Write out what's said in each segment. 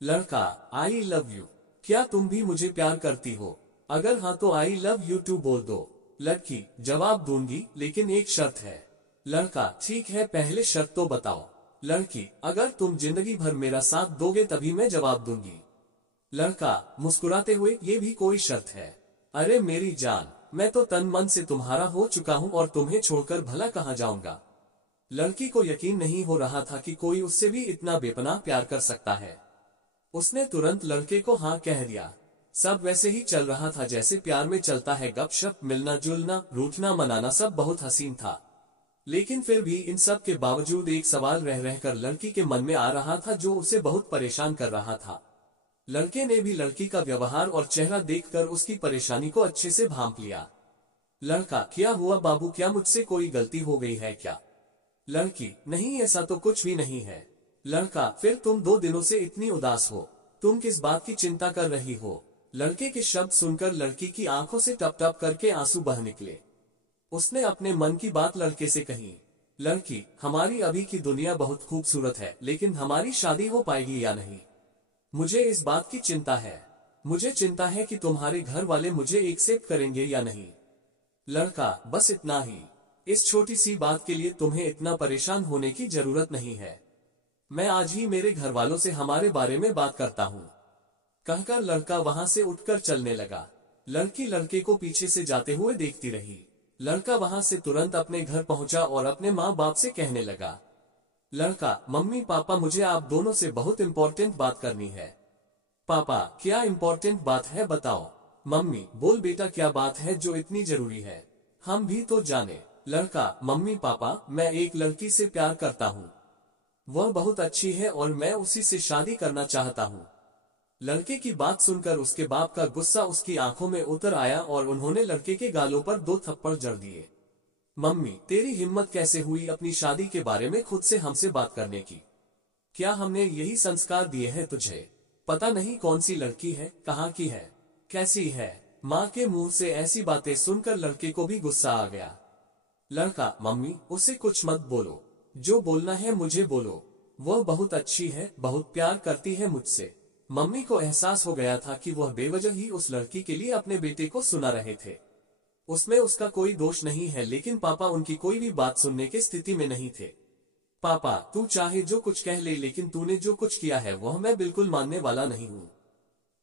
लड़का, I love you. क्या तुम भी मुझे प्यार करती हो? अगर हाँ तो आई लव यू टू बोल दो। लड़की, जवाब दूंगी लेकिन एक शर्त है। लड़का, ठीक है, पहले शर्त तो बताओ। लड़की, अगर तुम जिंदगी भर मेरा साथ दोगे तभी मैं जवाब दूंगी। लड़का, मुस्कुराते हुए, ये भी कोई शर्त है? अरे मेरी जान, मैं तो तन मन से तुम्हारा हो चुका हूँ और तुम्हें छोड़कर भला कहाँ जाऊंगा। लड़की को यकीन नहीं हो रहा था कि कोई उससे भी इतना बेपनाह प्यार कर सकता है। उसने तुरंत लड़के को हाँ कह दिया। सब वैसे ही चल रहा था जैसे प्यार में चलता है, गपशप, मिलना जुलना, रूठना मनाना, सब बहुत हसीन था। लेकिन फिर भी इन सब के बावजूद एक सवाल रह रहकर लड़की के मन में आ रहा था जो उसे बहुत परेशान कर रहा था। लड़के ने भी लड़की का व्यवहार और चेहरा देखकर उसकी परेशानी को अच्छे से भांप लिया। लड़का, क्या हुआ बाबू, क्या मुझसे कोई गलती हो गई है क्या? लड़की, नहीं ऐसा तो कुछ भी नहीं है। लड़का, फिर तुम 2 दिनों से इतनी उदास हो, तुम किस बात की चिंता कर रही हो? लड़के के शब्द सुनकर लड़की की आंखों से टप टप करके आंसू बह निकले। उसने अपने मन की बात लड़के से कही। लड़की, हमारी अभी की दुनिया बहुत खूबसूरत है, लेकिन हमारी शादी हो पाएगी या नहीं, मुझे इस बात की चिंता है। मुझे चिंता है कि तुम्हारे घर वाले मुझे एक्सेप्ट करेंगे या नहीं। लड़का, बस इतना ही। इस छोटी सी बात के लिए तुम्हें इतना परेशान होने की जरूरत नहीं है। मैं आज ही मेरे घर वालों से हमारे बारे में बात करता हूँ। कहकर लड़का वहां से उठकर चलने लगा। लड़की लड़के को पीछे से जाते हुए देखती रही। लड़का वहां से तुरंत अपने घर पहुंचा और अपने माँ बाप से कहने लगा। लड़का, मम्मी पापा, मुझे आप दोनों से बहुत इम्पोर्टेंट बात करनी है। पापा, क्या इम्पोर्टेंट बात है, बताओ। मम्मी, बोल बेटा, क्या बात है जो इतनी जरूरी है, हम भी तो जाने। लड़का, मम्मी पापा, मैं एक लड़की से प्यार करता हूँ। वह बहुत अच्छी है और मैं उसी से शादी करना चाहता हूँ। लड़के की बात सुनकर उसके बाप का गुस्सा उसकी आंखों में उतर आया और उन्होंने लड़के के गालों पर 2 थप्पड़ जड़ दिए। मम्मी, तेरी हिम्मत कैसे हुई अपनी शादी के बारे में खुद से हमसे बात करने की? क्या हमने यही संस्कार दिए हैं तुझे? पता नहीं कौन सी लड़की है, कहाँ की है, कैसी है। माँ के मुंह से ऐसी बातें सुनकर लड़के को भी गुस्सा आ गया। लड़का, मम्मी, उसे कुछ मत बोलो, जो बोलना है मुझे बोलो। वह बहुत अच्छी है, बहुत प्यार करती है मुझसे। मम्मी को एहसास हो गया था कि वह बेवजह ही उस लड़की के लिए अपने बेटे को सुना रहे थे। उसमें उसका कोई दोष नहीं है, लेकिन पापा उनकी कोई भी बात सुनने की स्थिति में नहीं थे। पापा, तू चाहे जो कुछ कह ले, लेकिन तूने जो कुछ किया है वह मैं बिल्कुल मानने वाला नहीं हूँ।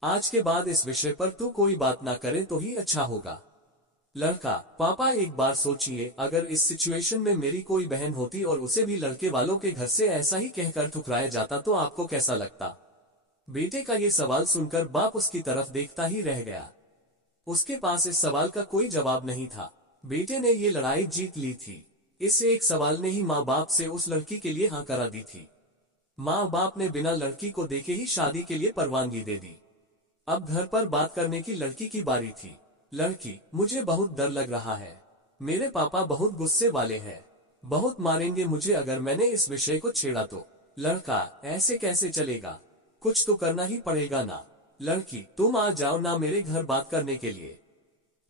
आज के बाद इस विषय पर तू कोई बात ना करे तो ही अच्छा होगा। लड़का, पापा एक बार सोचिए, अगर इस सिचुएशन में मेरी कोई बहन होती और उसे भी लड़के वालों के घर से ऐसा ही कहकर ठुकराया जाता तो आपको कैसा लगता? बेटे का ये सवाल सुनकर बाप उसकी तरफ देखता ही रह गया। उसके पास इस सवाल का कोई जवाब नहीं था। बेटे ने ये लड़ाई जीत ली थी। इस एक सवाल ने ही माँ बाप से उस लड़की के लिए हाँ करा दी थी। माँ बाप ने बिना लड़की को देखे ही शादी के लिए परवानगी दे दी। अब घर पर बात करने की लड़की की बारी थी। लड़की, मुझे बहुत डर लग रहा है। मेरे पापा बहुत गुस्से वाले हैं, बहुत मारेंगे मुझे अगर मैंने इस विषय को छेड़ा तो। लड़का, ऐसे कैसे चलेगा, कुछ तो करना ही पड़ेगा ना। लड़की, तुम आ जाओ ना मेरे घर बात करने के लिए।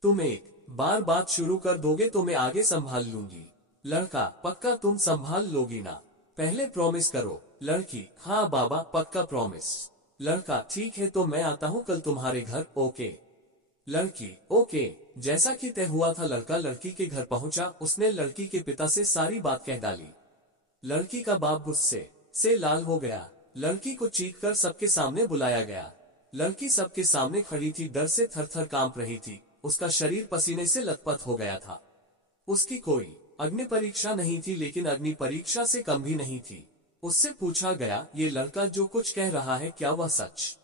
तुम एक बार बात शुरू कर दोगे तो मैं आगे संभाल लूंगी। लड़का, पक्का तुम संभाल लोगी ना, पहले प्रॉमिस करो। लड़की, हाँ बाबा, पक्का प्रॉमिस। लड़का, ठीक है तो मैं आता हूँ कल तुम्हारे घर, ओके। लड़की, ओके। जैसा कि तय हुआ था, लड़का लड़की के घर पहुंचा। उसने लड़की के पिता से सारी बात कह डाली। लड़की का बाप गुस्से से लाल हो गया। लड़की को चीख कर सबके सामने बुलाया गया। लड़की सबके सामने खड़ी थी, डर से थर-थर कांप रही थी। उसका शरीर पसीने से लथपथ हो गया था। उसकी कोई अग्नि परीक्षा नहीं थी, लेकिन अग्नि परीक्षा से कम भी नहीं थी। उससे पूछा गया, ये लड़का जो कुछ कह रहा है क्या वह सच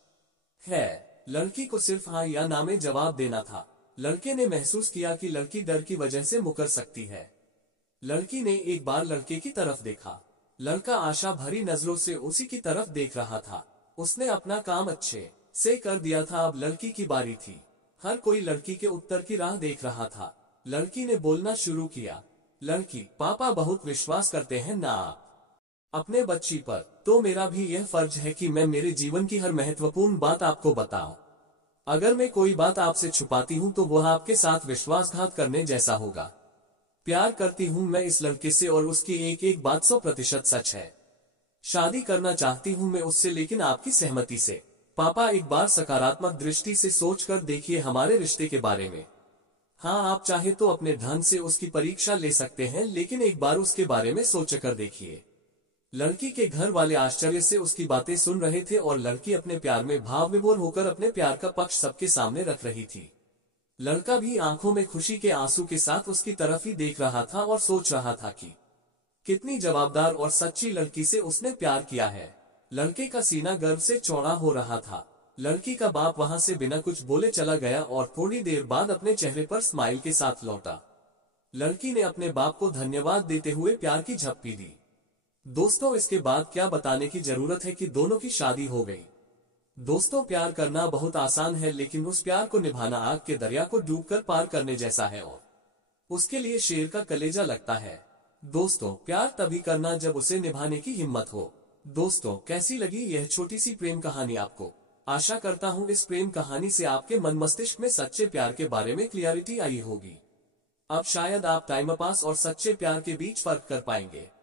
है? लड़की को सिर्फ हाँ या ना में जवाब देना था। लड़के ने महसूस किया कि लड़की डर की वजह से मुकर सकती है। लड़की ने एक बार लड़के की तरफ देखा। लड़का आशा भरी नजरों से उसी की तरफ देख रहा था। उसने अपना काम अच्छे से कर दिया था, अब लड़की की बारी थी। हर कोई लड़की के उत्तर की राह देख रहा था। लड़की ने बोलना शुरू किया। लड़की, पापा बहुत विश्वास करते हैं ना आप अपने बच्ची पर, तो मेरा भी यह फर्ज है कि मैं मेरे जीवन की हर महत्वपूर्ण बात आपको बताऊं। अगर मैं कोई बात आपसे छुपाती हूं तो वह आपके साथ विश्वासघात करने जैसा होगा। प्यार करती हूं मैं इस लड़के से और उसकी एक एक बात 100% सच है। शादी करना चाहती हूँ मैं उससे, लेकिन आपकी सहमति से। पापा, एक बार सकारात्मक दृष्टि से सोचकर देखिए हमारे रिश्ते के बारे में। हाँ, आप चाहे तो अपने धन से उसकी परीक्षा ले सकते हैं, लेकिन एक बार उसके बारे में सोचकर देखिए। लड़की के घर वाले आश्चर्य से उसकी बातें सुन रहे थे और लड़की अपने प्यार में भाव विभोर होकर अपने प्यार का पक्ष सबके सामने रख रही थी। लड़का भी आंखों में खुशी के आंसू के साथ उसकी तरफ ही देख रहा था और सोच रहा था कि कितनी जवाबदार और सच्ची लड़की से उसने प्यार किया है। लड़के का सीना गर्व से चौड़ा हो रहा था। लड़की का बाप वहां से बिना कुछ बोले चला गया और थोड़ी देर बाद अपने चेहरे पर स्माइल के साथ लौटा। लड़की ने अपने बाप को धन्यवाद देते हुए प्यार की झप्पी दी। दोस्तों, इसके बाद क्या बताने की जरूरत है कि दोनों की शादी हो गई। दोस्तों, प्यार करना बहुत आसान है, लेकिन उस प्यार को निभाना आग के दरिया को डूबकर पार करने जैसा है और उसके लिए शेर का कलेजा लगता है। दोस्तों, प्यार तभी करना जब उसे निभाने की हिम्मत हो। दोस्तों, कैसी लगी यह छोटी सी प्रेम कहानी आपको? आशा करता हूँ इस प्रेम कहानी से आपके मन मस्तिष्क में सच्चे प्यार के बारे में क्लियरिटी आई होगी। अब शायद आप टाइम पास और सच्चे प्यार के बीच फर्क कर पाएंगे।